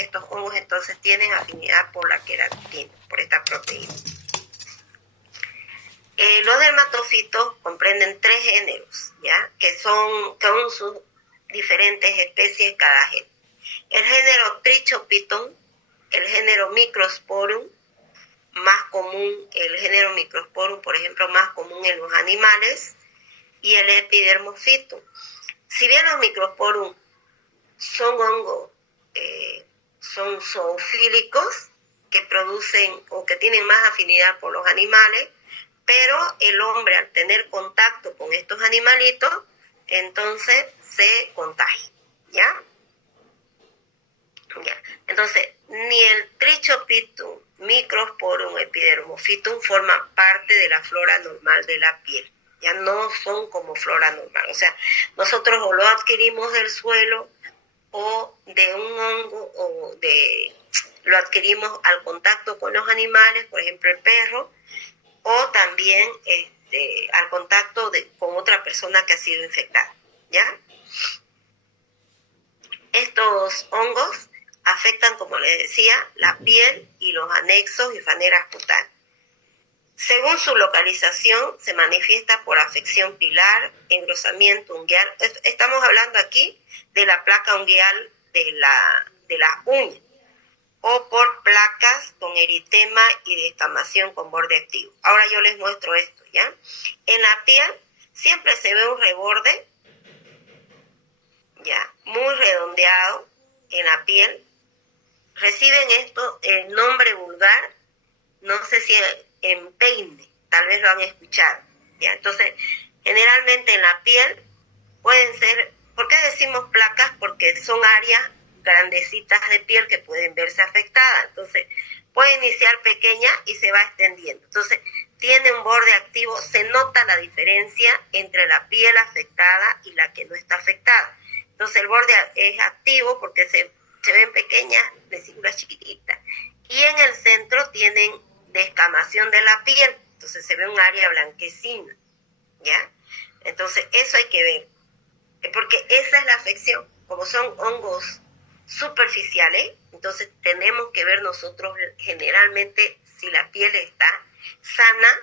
estos hongos entonces tienen afinidad por la queratina, por esta proteína. Los dermatofitos comprenden 3 géneros, ¿ya? Que son sus diferentes especies cada género. El género Trichopiton, el género Microsporum, más común, el género Microsporum, por ejemplo, más común en los animales, y el Epidermophytum. Si bien los Microsporum son hongos, son zoofílicos, que producen o que tienen más afinidad por los animales, pero el hombre, al tener contacto con estos animalitos, entonces se contagia, ¿ya? Ya. Entonces, ni el Trichopitum, Microsporum, Epidermophytum forman parte de la flora normal de la piel. Ya no son como flora normal. O sea, nosotros o lo adquirimos del suelo o de un hongo o lo adquirimos al contacto con los animales, por ejemplo el perro, o también al contacto con otra persona que ha sido infectada, ¿ya? Estos hongos afectan, como les decía, la piel y los anexos y faneras cutáneas. Según su localización, se manifiesta por afección pilar, engrosamiento ungueal. Estamos hablando aquí de la placa ungueal de la uña, o por placas con eritema y descamación con borde activo. Ahora yo les muestro esto, ¿ya? En la piel siempre se ve un reborde, ¿ya? Muy redondeado en la piel. Reciben esto el nombre vulgar, no sé si empeine, tal vez lo han escuchado, ¿ya? Entonces, generalmente en la piel pueden ser, ¿por qué decimos placas? Porque son áreas grandecitas de piel que pueden verse afectadas. Entonces, puede iniciar pequeña y se va extendiendo. Entonces, tiene un borde activo, se nota la diferencia entre la piel afectada y la que no está afectada. Entonces, el borde es activo porque se ven pequeñas vesículas chiquititas. Y en el centro tienen descamación de la piel, entonces se ve un área blanquecina, ¿ya? Entonces, eso hay que ver, porque esa es la afección. Como son hongos superficiales, entonces tenemos que ver nosotros generalmente si la piel está sana,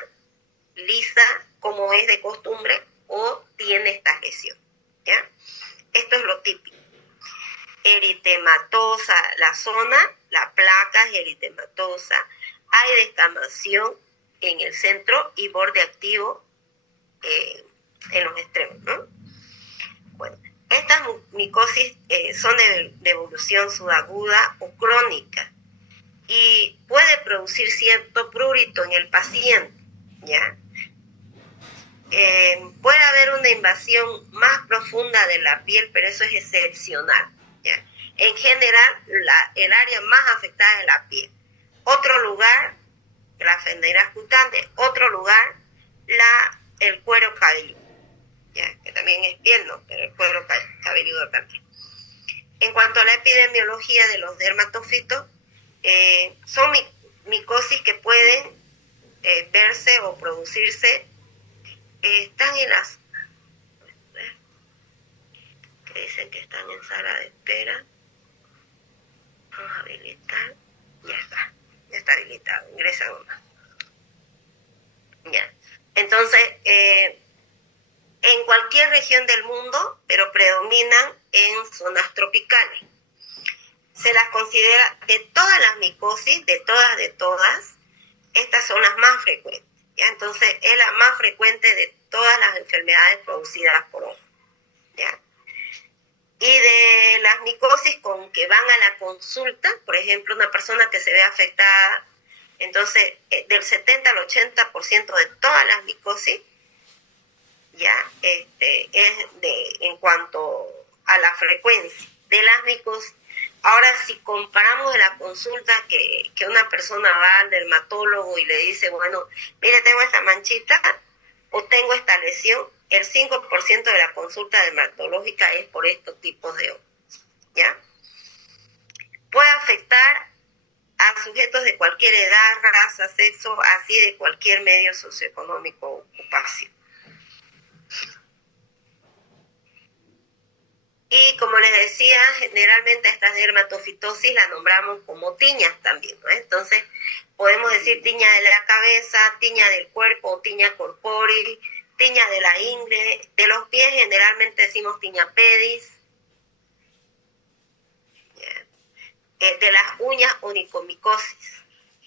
lisa, como es de costumbre, o tiene esta lesión, ¿ya? Esto es lo típico. Eritematosa, la zona, la placa es eritematosa, hay descamación en el centro y borde activo en los extremos, ¿no? Bueno, estas micosis son de evolución subaguda o crónica y puede producir cierto prurito en el paciente, ¿ya? Puede haber una invasión más profunda de la piel, pero eso es excepcional, ¿ya? En general, el área más afectada es la piel. Otro lugar, la faneras cutáneas. Otro lugar, el cuero cabelludo, ¿ya? Que también es piel, ¿no? Pero el cuero cabelludo también. En cuanto a la epidemiología de los dermatofitos, son micosis que pueden verse o producirse, están en las... que dicen que están en sala de espera. Vamos a habilitar. Ya está habilitado. Ingresa nomás. Ya. Entonces, en cualquier región del mundo, pero predominan en zonas tropicales. Se las considera, de todas las micosis, de todas, estas son las más frecuentes, ¿ya? Entonces, es la más frecuente de todas las enfermedades producidas por hongos, ¿ya? Y de las micosis con que van a la consulta, por ejemplo, una persona que se ve afectada, entonces, del 70 al 80% de todas las micosis, ya, es en cuanto a la frecuencia de las micosis. Ahora, si comparamos la consulta que una persona va al dermatólogo y le dice, bueno, mire, tengo esta manchita o tengo esta lesión, el 5% de la consulta dermatológica es por estos tipos de hongos, ¿ya? Puede afectar a sujetos de cualquier edad, raza, sexo, así de cualquier medio socioeconómico o ocupación. Y como les decía, generalmente estas dermatofitosis las nombramos como tiñas también, ¿no? Entonces, podemos decir tiña de la cabeza, tiña del cuerpo, tiña corpóril, tiña de la ingle. De los pies generalmente decimos tiña pedis. De las uñas, onicomicosis.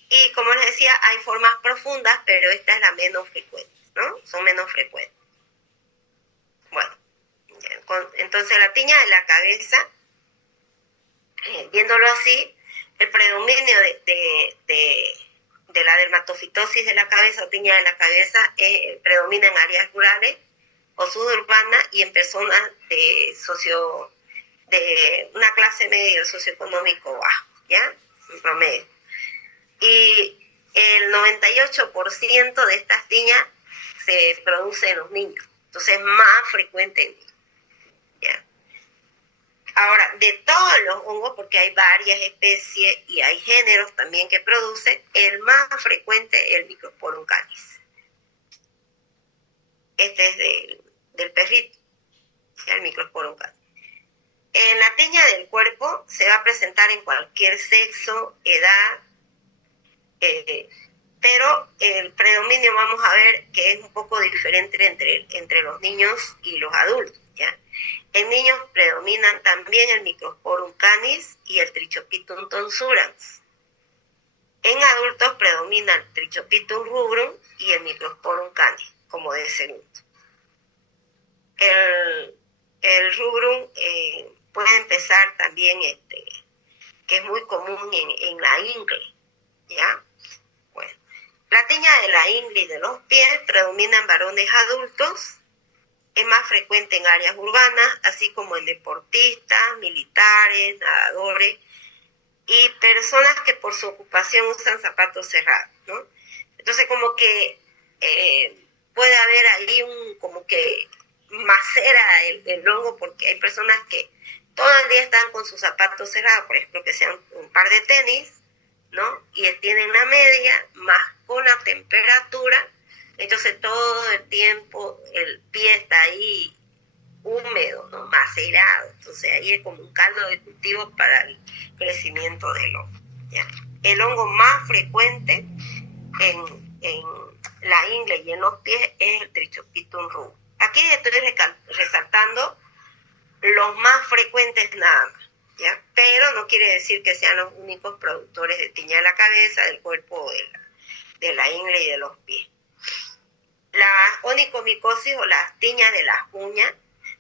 Y como les decía, hay formas profundas, pero esta es la menos frecuente, ¿no? Son menos frecuentes. Bueno, entonces la tiña de la cabeza, viéndolo así, el predominio de la dermatofitosis de la cabeza o tiña de la cabeza predomina en áreas rurales o suburbanas y en personas de una clase media socioeconómico bajo, ¿ya? En promedio. Y el 98% de estas tiñas se produce en los niños, entonces es más frecuente en niños, ¿ya? Ahora, de todos los hongos, porque hay varias especies y hay géneros también que producen, el más frecuente es el Microsporum canis. Este es del perrito, el Microsporum canis. En la tiña del cuerpo se va a presentar en cualquier sexo, edad, pero el predominio vamos a ver que es un poco diferente entre los niños y los adultos, ¿ya? En niños predominan también el Microsporum canis y el Trichopitum tonsurans. En adultos predomina el Trichopitum rubrum y el Microsporum canis, como de segundo. El rubrum puede empezar también, que es muy común en la ingle, ¿ya? Bueno, la tiña de la ingle y de los pies predomina en varones adultos, es más frecuente en áreas urbanas, así como en deportistas, militares, nadadores y personas que por su ocupación usan zapatos cerrados, ¿no? Entonces como que puede haber ahí como que macera el hongo, porque hay personas que todo el día están con sus zapatos cerrados, por ejemplo, que sean un par de tenis, ¿no? Y tienen la media, más con la temperatura, entonces todo el tiempo el pie está ahí húmedo, ¿no? Macerado. Entonces ahí es como un caldo de cultivo para el crecimiento del hongo, ¿ya? El hongo más frecuente en la ingle y en los pies es el Trichopitum rubrum. Aquí estoy resaltando los más frecuentes nada más, ¿ya? Pero no quiere decir que sean los únicos productores de tiña de la cabeza, del cuerpo o de la ingle y de los pies. Las onicomicosis o las tiñas de las uñas,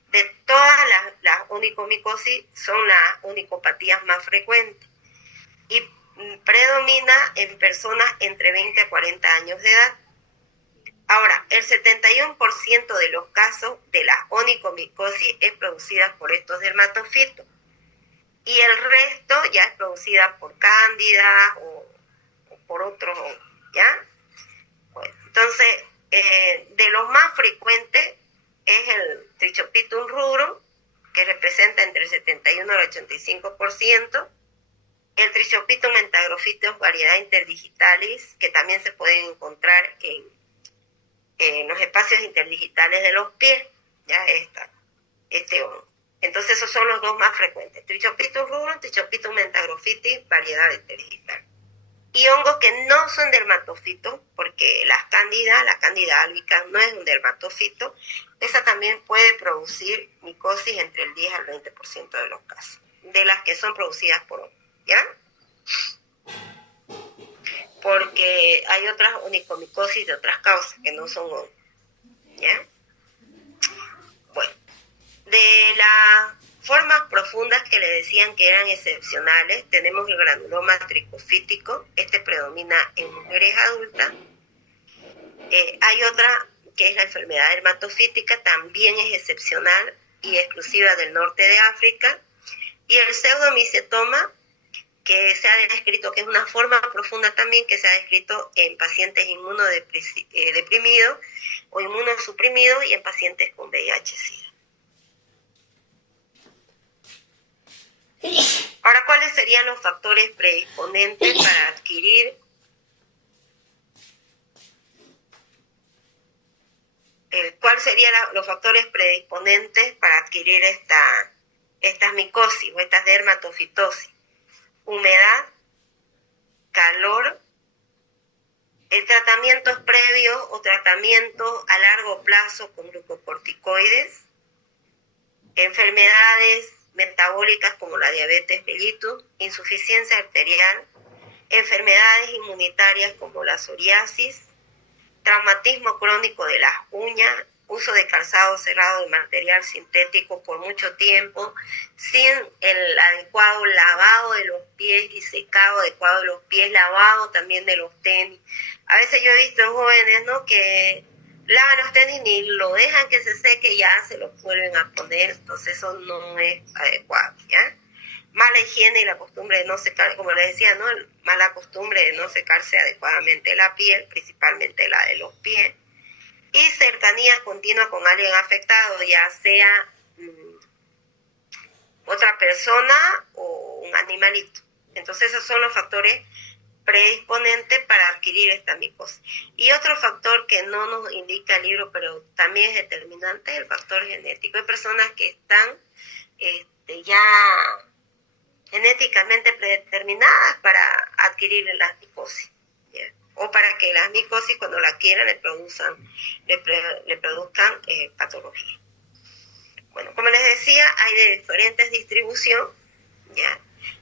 de todas las onicomicosis son las onicopatías más frecuentes y predomina en personas entre 20 a 40 años de edad. Ahora, el 71% de los casos de la onicomicosis es producida por estos dermatofitos y el resto ya es producida por cándida o por otros, ¿ya? Bueno, entonces, de los más frecuentes es el Trichopitum rubrum, que representa entre el 71 al 85%, el Trichopitum mentagrophyteus variedad interdigitalis, que también se pueden encontrar en los espacios interdigitales de los pies, ya este hongo. Entonces esos son los dos más frecuentes, Trichopitum rubrum, Trichopitum mentagrophyteus variedad interdigital. Y hongos que no son dermatofitos, porque la cándida albicans no es un dermatofito, esa también puede producir micosis entre el 10 al 20% de los casos, de las que son producidas por hongos, ¿ya? Porque hay otras onicomicosis de otras causas que no son hongos, ¿ya? Bueno, de las formas profundas que le decían que eran excepcionales, tenemos el granuloma tricofítico, este predomina en mujeres adultas. Hay otra que es la enfermedad dermatofítica, también es excepcional y exclusiva del norte de África. Y el pseudomicetoma, que se ha descrito, que es una forma profunda también, que se ha descrito en pacientes inmunodeprimidos o inmunosuprimidos y en pacientes con VIH-Sida. Ahora, ¿cuáles serían los factores predisponentes para adquirir ¿cuáles serían los factores predisponentes para adquirir estas micosis o estas dermatofitosis. Humedad, calor, tratamientos previos o tratamientos a largo plazo con glucocorticoides, enfermedades metabólicas como la diabetes mellitus, insuficiencia arterial, enfermedades inmunitarias como la psoriasis, traumatismo crónico de las uñas, uso de calzado cerrado de material sintético por mucho tiempo, sin el adecuado lavado de los pies y secado adecuado de los pies, lavado también de los tenis. A veces yo he visto jóvenes, ¿no?, que lavan los tenis ni lo dejan que se seque, ya se los vuelven a poner, entonces eso no es adecuado, ¿ya? Mala higiene y la costumbre de no secar, como les decía, ¿no?, mala costumbre de no secarse adecuadamente la piel, principalmente la de los pies, y cercanía continua con alguien afectado, ya sea otra persona o un animalito. Entonces esos son los factores predisponentes para adquirir esta micosis. Y otro factor que no nos indica el libro, pero también es determinante, es el factor genético. Hay personas que están ya genéticamente predeterminadas para adquirir las micosis, ¿ya? O para que las micosis, cuando la quieran, le produzcan patología. Bueno, como les decía, hay de diferentes distribución, ¿ya?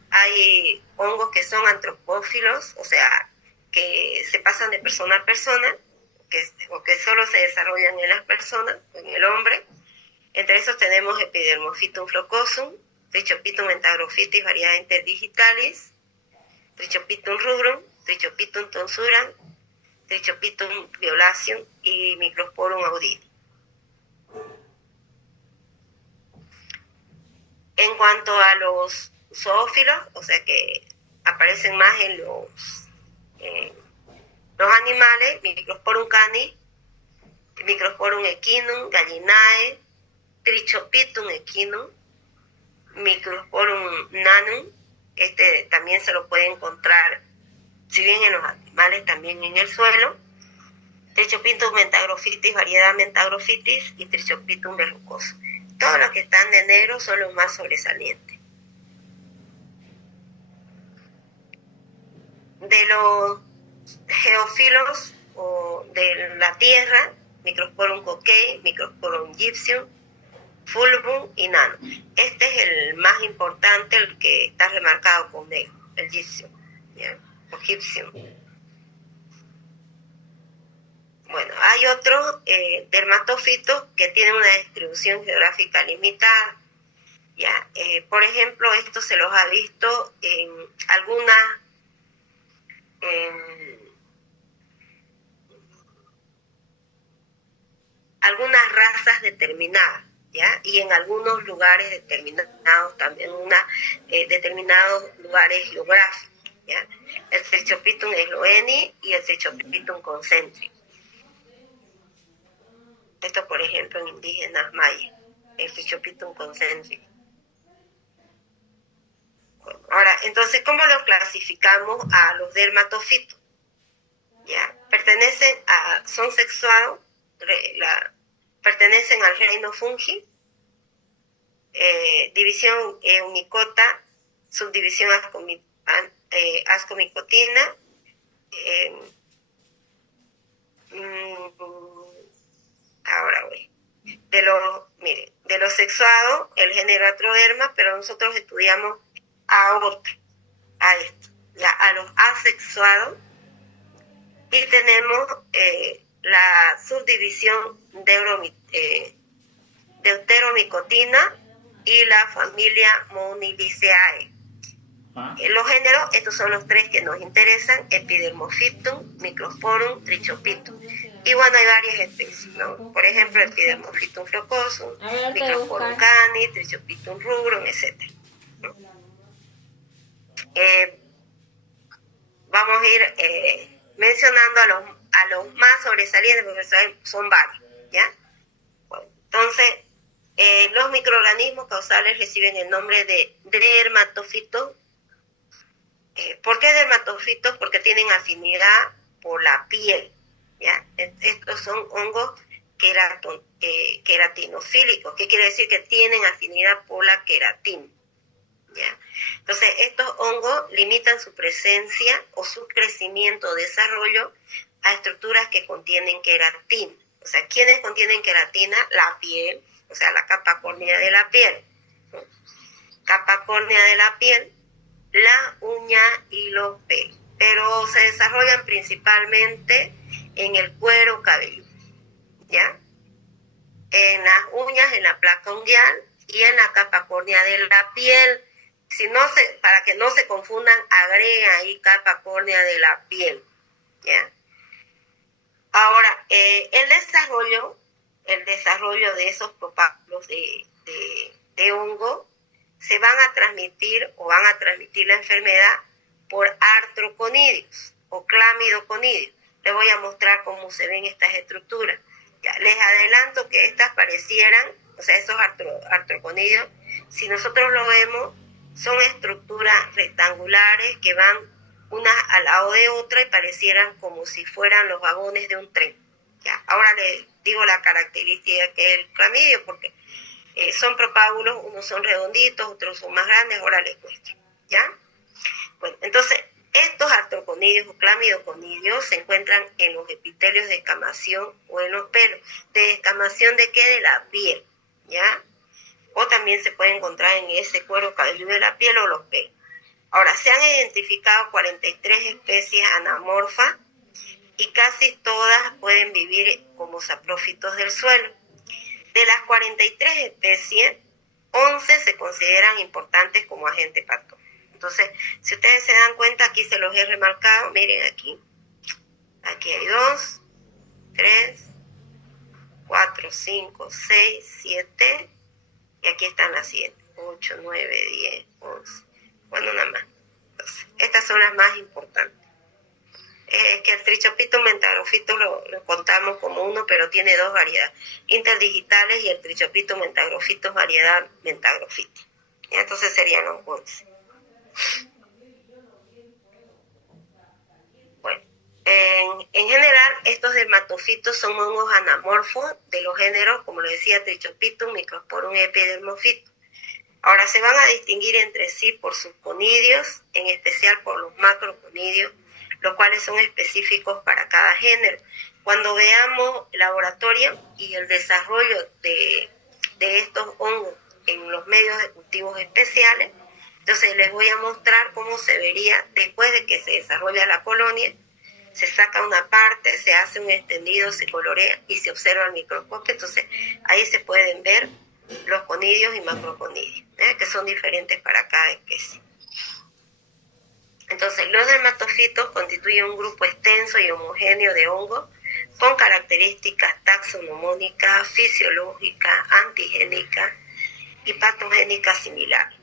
Hay hongos que son antropófilos, o sea, que se pasan de persona a persona, o que solo se desarrollan en las personas, en el hombre. Entre esos tenemos Epidermophytum flocosum, Trichophytum entagrophytis variedad interdigitalis, Trichophytum rubrum, Trichophytum tonsuram, Trichophytum violaceum y Microsporum audini. En cuanto a los zoófilos, o sea que aparecen más en los animales, Microsporum canis, Microsporum equinum, Gallinae, Trichophytum equinum, Microsporum nanum, también se lo puede encontrar, si bien en los animales, también en el suelo. Trichophytum mentagrophytis, variedad mentagrophytis, y Trichophytum verrucoso. Todos los que están de negro son los más sobresalientes. De los geófilos o de la tierra, Microsporum cockei, Microsporum gypsum, fulvum y nano. Este es el más importante, el que está remarcado con negro, el gypsum, ¿ya? O gypsum. Bueno, hay otros dermatofitos que tienen una distribución geográfica limitada, ¿ya? Por ejemplo, esto se los ha visto en algunas razas determinadas, ¿ya? Y en algunos lugares determinados, también determinados lugares geográficos, ¿ya? El Trichophytum sloeni y el Trichophytum concentrico. Esto, por ejemplo, en indígenas mayas, el Trichophytum concentrico. Bueno, ahora, entonces, ¿cómo los clasificamos a los dermatofitos? ¿Ya? Son sexuados, pertenecen al reino fungi, división eumicota, subdivisión ascomicotina, ahora voy. De los sexuados, el género Atroderma, pero nosotros estudiamos a esto, ya, a los asexuados, y tenemos la subdivisión Deuteromicotina y la familia Moniliceae. Los géneros, estos son los tres que nos interesan: Epidermophytum, Microsporum, Trichophytum. Y bueno, hay varias especies, ¿no? Por ejemplo, Epidermophytum flocosum, Microsporum canis, Trichophytum rubrum, etc. ¿no? Vamos a ir mencionando a los más sobresalientes, porque son varios, ¿ya? Bueno, entonces, los microorganismos causales reciben el nombre de dermatofitos. ¿Por qué dermatofitos? Porque tienen afinidad por la piel, ¿ya? Estos son hongos queratinofílicos, que quiere decir que tienen afinidad por la queratina. ¿Ya? Entonces, estos hongos limitan su presencia o su crecimiento o desarrollo a estructuras que contienen queratina. O sea, ¿quiénes contienen queratina? La piel, o sea, la capa córnea de la piel. ¿No? Capa córnea de la piel, la uña y los pelos. Pero se desarrollan principalmente en el cuero cabelludo, ¿ya? En las uñas, en la placa unguial y en la capa córnea de la piel. Si no para que no se confundan, agreguen ahí capa córnea de la piel, ¿ya? Ahora, el desarrollo de esos propágulos de hongo se van a transmitir la enfermedad por artroconidios o clamidoconidios. Les voy a mostrar cómo se ven estas estructuras. Ya, les adelanto que estas parecieran, o sea, esos artroconidios, si nosotros lo vemos, son estructuras rectangulares que van una al lado de otra y parecieran como si fueran los vagones de un tren. ¿Ya? Ahora les digo la característica que es el clamidio, porque son propágulos, unos son redonditos, otros son más grandes, ahora les muestro. ¿Ya? Bueno, entonces, estos artroconidios o clamidoconidios se encuentran en los epitelios de escamación o en los pelos. ¿De escamación de qué? De la piel, ¿ya? O también se puede encontrar en ese cuero cabelludo de la piel o los pelos. Ahora, se han identificado 43 especies anamorfas y casi todas pueden vivir como saprófitos del suelo. De las 43 especies, 11 se consideran importantes como agentes patógenos. Entonces, si ustedes se dan cuenta, aquí se los he remarcado, miren aquí. Aquí hay 2, 3, 4, 5, 6, 7, y aquí están las 7, 8, 9, 10, 11. Bueno, nada más. Entonces, estas son las más importantes. Que el Trichophytum mentagrophytus lo contamos como uno, pero tiene dos variedades, interdigitales y el Trichophytum mentagrophytus variedad mentagrophytis. Entonces serían los 11. Bueno, en general, estos dermatofitos son hongos anamorfos de los géneros, como lo decía, Trichophytum, Microsporum y Epidermophytum. Ahora, se van a distinguir entre sí por sus conidios, en especial por los macroconidios, los cuales son específicos para cada género. Cuando veamos el laboratorio y el desarrollo de estos hongos en los medios de cultivos especiales, entonces les voy a mostrar cómo se vería después de que se desarrolla la colonia. Se saca una parte, se hace un extendido, se colorea y se observa al microscopio. Entonces ahí se pueden ver los conidios y macroconidios, que son diferentes para cada especie. Entonces, los dermatofitos constituyen un grupo extenso y homogéneo de hongos con características taxonomónicas, fisiológicas, antigénicas y patogénicas similares.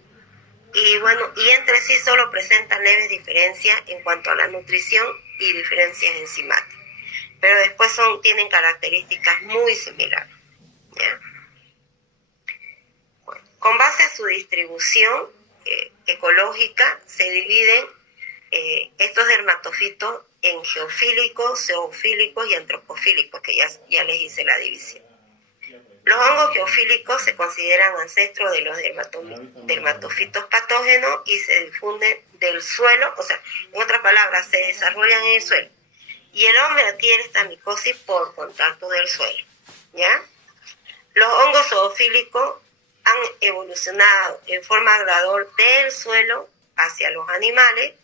Y bueno, y entre sí solo presentan leves diferencias en cuanto a la nutrición y diferencias enzimáticas. Pero después tienen características muy similares, ¿ya? Bueno, con base a su distribución ecológica, se dividen estos dermatofitos en geofílicos, zoofílicos y antropofílicos, que ya les hice la división. Los hongos geofílicos se consideran ancestros de los dermatofitos patógenos y se difunden del suelo, o sea, en otras palabras, se desarrollan en el suelo. Y el hombre adquiere esta micosis por contacto del suelo, ¿ya? Los hongos zoofílicos han evolucionado en forma gradual del suelo hacia los animales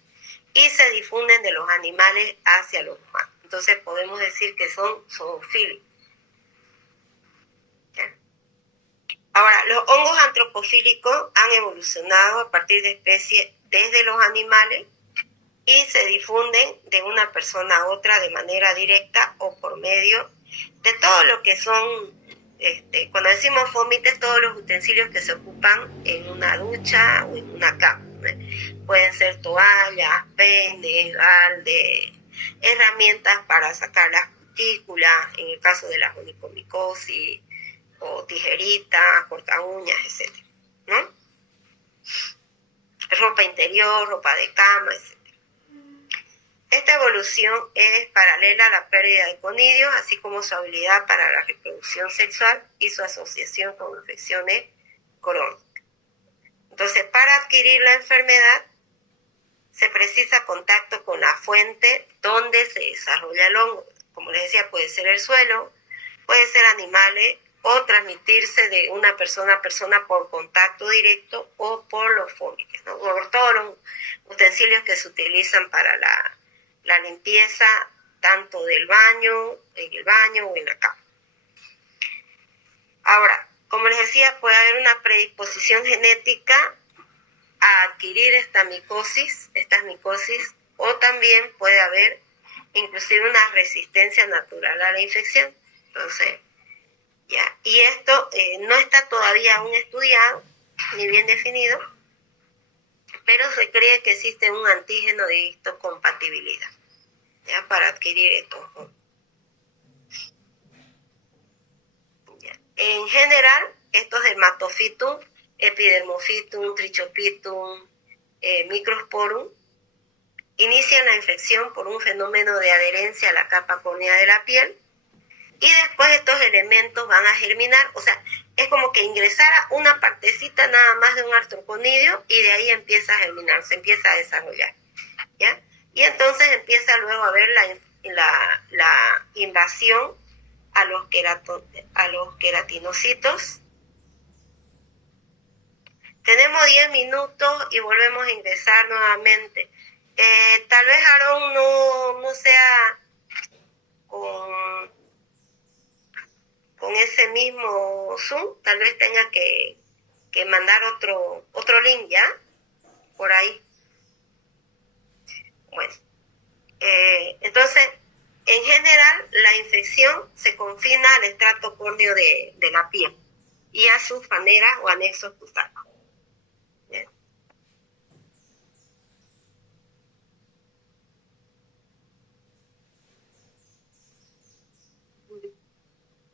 y se difunden de los animales hacia los humanos. Entonces podemos decir que son zoofílicos. ¿Ya? Ahora, los hongos antropofílicos han evolucionado a partir de especies desde los animales y se difunden de una persona a otra de manera directa o por medio de todo lo que son, cuando decimos fomites, todos los utensilios que se ocupan en una ducha o en una cama. Pueden ser toallas, peines, balde, herramientas para sacar las cutículas, en el caso de la onicomicosis, o tijeritas, corta uñas, etc., ¿no? Ropa interior, ropa de cama, etc. Esta evolución es paralela a la pérdida de conidios, así como su habilidad para la reproducción sexual y su asociación con infecciones crónicas. Entonces, para adquirir la enfermedad, se precisa contacto con la fuente donde se desarrolla el hongo. Como les decía, puede ser el suelo, puede ser animales o transmitirse de una persona a persona por contacto directo o por los fómites, ¿no? Por todos los utensilios que se utilizan para la limpieza, tanto del baño, en el baño o en la cama. Ahora, como les decía, puede haber una predisposición genética a adquirir estas micosis, o también puede haber inclusive una resistencia natural a la infección. Entonces, ya, y esto no está todavía aún estudiado ni bien definido, pero se cree que existe un antígeno de histocompatibilidad, ¿ya?, para adquirir estos. Ya. En general, estos dermatofitum, epidermofitum, trichopitum, microsporum, inician la infección por un fenómeno de adherencia a la capa córnea de la piel, y después estos elementos van a germinar. O sea, es como que ingresara una partecita nada más de un artroponidio y de ahí empieza a germinar, se empieza a desarrollar, ¿ya? Y entonces empieza luego a haber la invasión a los queratinocitos. Tenemos 10 minutos y volvemos a ingresar nuevamente. Tal vez Aarón no sea con ese mismo Zoom, tal vez tenga que mandar otro link, ¿ya? Por ahí. Bueno, entonces, en general, la infección se confina al estrato córneo de la piel y a sus faneras o anexos cutáneos. ¿Bien?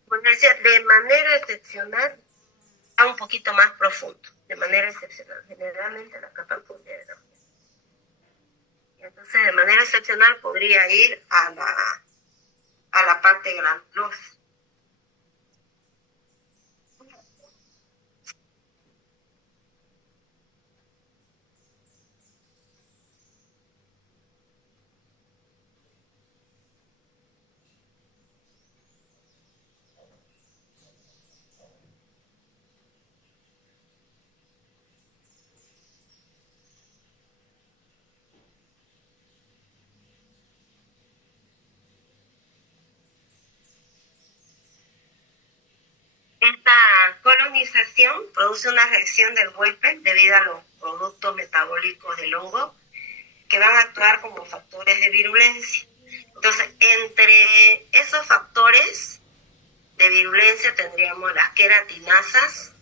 Bueno, de manera excepcional, a un poquito más profundo, de manera excepcional, generalmente la capa córnea de la piel. Y entonces, de manera excepcional, podría ir a la parte granulosa. Esta colonización produce una reacción del huésped debido a los productos metabólicos del hongo que van a actuar como factores de virulencia. Entonces, entre esos factores de virulencia tendríamos las queratinasas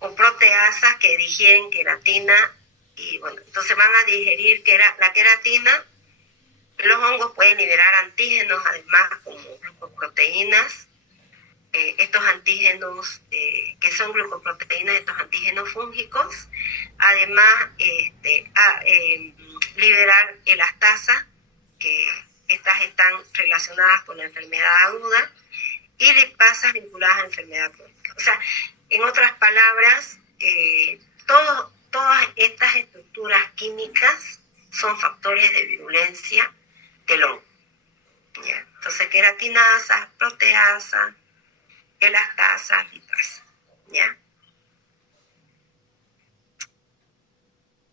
o proteasas que digieren queratina, y bueno, entonces van a digerir la queratina. Los hongos pueden liberar antígenos, además, como glucoproteínas. Estos antígenos, que son glucoproteínas, estos antígenos fúngicos, además liberar elastasas, que estas están relacionadas con la enfermedad aguda, y lipasas vinculadas a enfermedad crónica. O sea, en otras palabras, todas estas estructuras químicas son factores de virulencia del hongo. ¿Ya? Entonces, queratinasas, proteasas, elastasas, lipasas, ¿ya?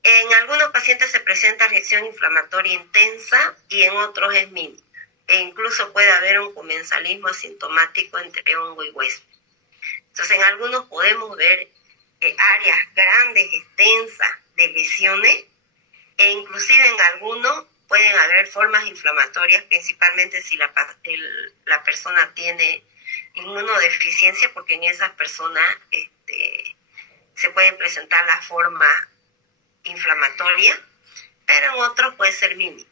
En algunos pacientes se presenta reacción inflamatoria intensa y en otros es mínima. E incluso puede haber un comensalismo asintomático entre hongo y huésped. Entonces, en algunos podemos ver áreas grandes, extensas de lesiones, e inclusive en algunos pueden haber formas inflamatorias, principalmente si la persona tiene inmunodeficiencia, porque en esas personas se pueden presentar las formas inflamatorias, pero en otros puede ser mínimo,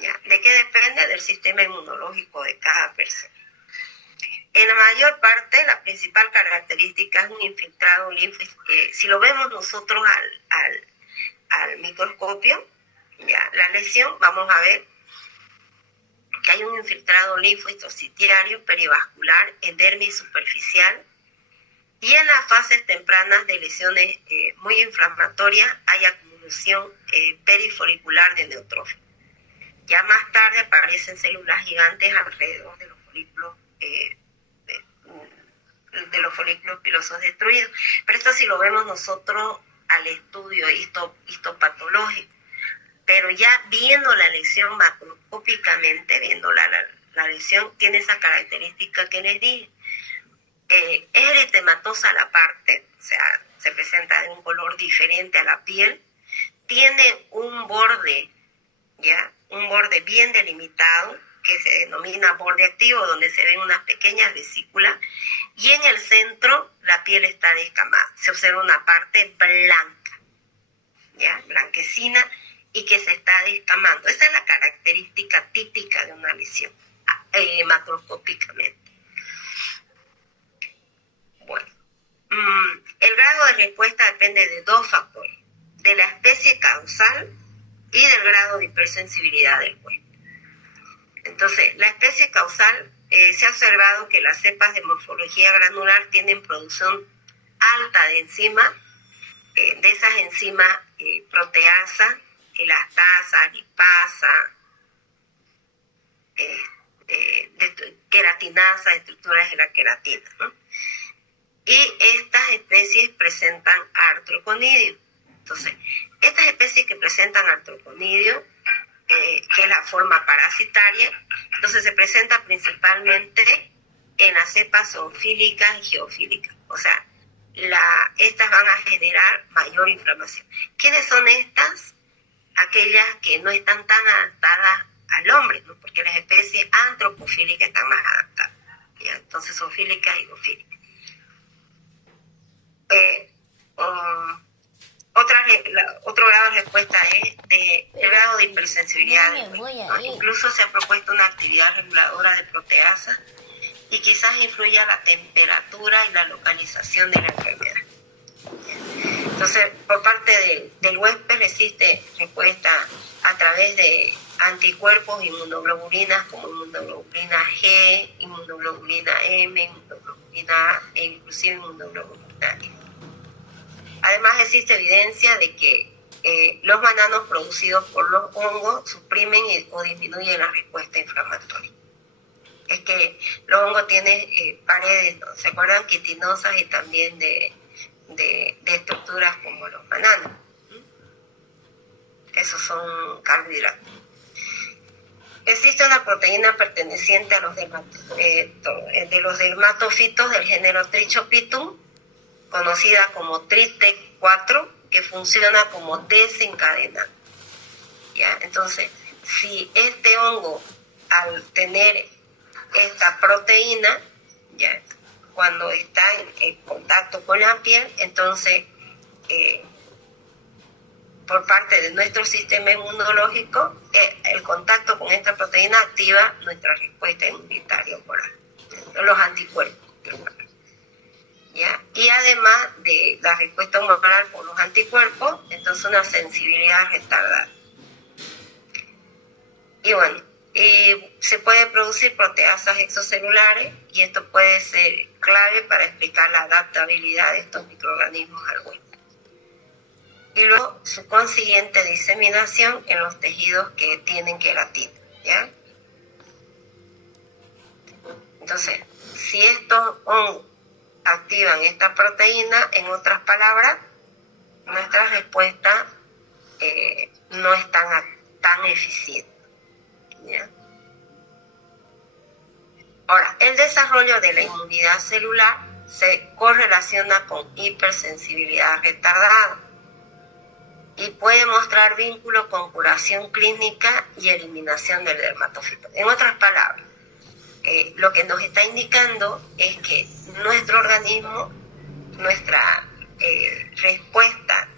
¿ya? ¿De qué depende? Del sistema inmunológico de cada persona. En la mayor parte, la principal característica es un infiltrado linfático. Si lo vemos nosotros al microscopio, ¿ya? la lesión, vamos a ver que hay un infiltrado linfocitario perivascular en dermis superficial, y en las fases tempranas de lesiones muy inflamatorias hay acumulación perifolicular de neutrófilos. Ya más tarde aparecen células gigantes alrededor de los folículos pilosos destruidos. Pero esto si lo vemos nosotros al estudio histopatológico. Pero ya viendo la lesión macroscópicamente, viendo la lesión, tiene esa característica que les dije. Es eritematosa la parte, o sea, se presenta de un color diferente a la piel, tiene un borde, ¿ya? Un borde bien delimitado, que se denomina borde activo, donde se ven unas pequeñas vesículas, y en el centro la piel está descamada. Se observa una parte blanca, ¿ya? Blanquecina, y que se está descamando. Esa es la característica típica de una lesión, macroscópicamente. Bueno, el grado de respuesta depende de dos factores: de la especie causal y del grado de hipersensibilidad del huésped. Entonces, la especie causal, se ha observado que las cepas de morfología granular tienen producción alta de enzimas, de esas enzimas proteasa, elastasa, lipasa, queratinasa, estructuras de la queratina, ¿no? Y estas especies presentan artroconidio. Entonces, estas especies que presentan artroconidio, que es la forma parasitaria, entonces se presenta principalmente en las cepas zoofílicas y geofílicas. O sea, estas van a generar mayor inflamación. ¿Quiénes son estas? Aquellas que no están tan adaptadas al hombre, ¿no? Porque las especies antropofílicas están más adaptadas, ¿ya? Entonces, zoofílicas y geofílicas. Otro grado de respuesta es el grado de hipersensibilidad del huésped, ¿no? Incluso se ha propuesto una actividad reguladora de proteasa y quizás influya la temperatura y la localización de la enfermedad. Entonces, por parte del huésped existe respuesta a través de anticuerpos, inmunoglobulinas como inmunoglobulina G, inmunoglobulina M, inmunoglobulina A e inclusive inmunoglobulina E. Además, existe evidencia de que los mananos producidos por los hongos suprimen o disminuyen la respuesta inflamatoria. Es que los hongos tienen paredes, ¿no? ¿Se acuerdan? Quitinosas y también de estructuras como los bananos. Esos son carbohidratos. Existe una proteína perteneciente a los dermatofitos del género Trichopitum, conocida como TRITEC4, que funciona como desencadenante, ¿ya? Entonces, si este hongo, al tener esta proteína, ¿ya?, cuando está en contacto con la piel, entonces, por parte de nuestro sistema inmunológico, el contacto con esta proteína activa nuestra respuesta inmunitaria ocular, los anticuerpos, ¿ya? Y además de la respuesta humoral por los anticuerpos, entonces una sensibilidad retardada. Y bueno, se puede producir proteasas exocelulares, y esto puede ser clave para explicar la adaptabilidad de estos microorganismos al huésped. Y luego su consiguiente diseminación en los tejidos que tienen queratina, ¿ya? Entonces, si estos hongos activan esta proteína, en otras palabras, nuestra respuesta no es tan eficiente, ¿ya? Ahora, el desarrollo de la inmunidad celular se correlaciona con hipersensibilidad retardada y puede mostrar vínculo con curación clínica y eliminación del dermatofito. En otras palabras, lo que nos está indicando es que nuestro organismo, nuestra respuesta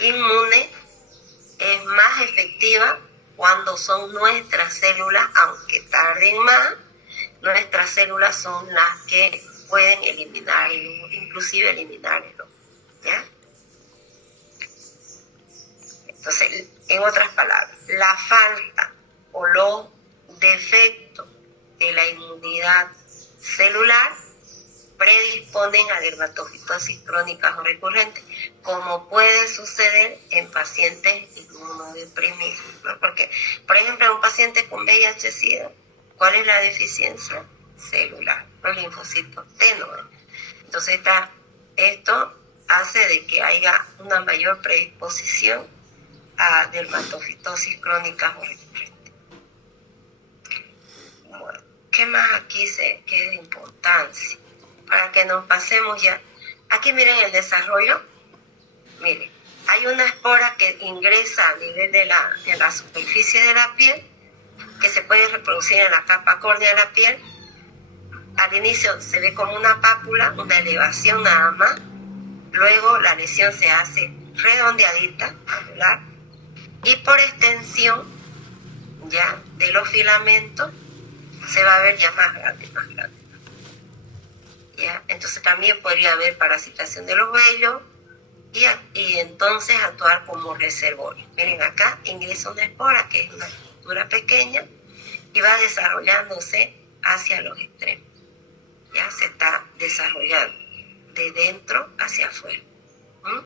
inmune es más efectiva cuando son nuestras células, aunque tarden más, nuestras células son las que pueden eliminarlo, inclusive eliminarlo, ¿ya? Entonces, En otras palabras, la falta o los defectos de la inmunidad celular predisponen a dermatofitosis crónicas o recurrentes, como puede suceder en pacientes inmunodeprimidos, ¿no? Porque, por ejemplo, en un paciente con VIH-Sida, ¿cuál es la deficiencia? Celular, los linfocitos T, ¿no? Entonces, esto hace de que haya una mayor predisposición a dermatofitosis crónicas o recurrentes. Bueno, ¿qué más aquí que es importancia? Para que nos pasemos ya. Aquí miren el desarrollo. Miren, hay una espora que ingresa a nivel de la superficie de la piel, que se puede reproducir en la capa córnea de la piel. Al inicio se ve como una pápula, una elevación nada más. Luego la lesión se hace redondeadita, anular, y por extensión ya de los filamentos se va a ver ya más grande, más grande. ¿Ya? Entonces también podría haber parasitación de los vellos y entonces actuar como reservorio. Miren, acá ingresa una espora que es una estructura pequeña y va desarrollándose hacia los extremos. Ya se está desarrollando de dentro hacia afuera.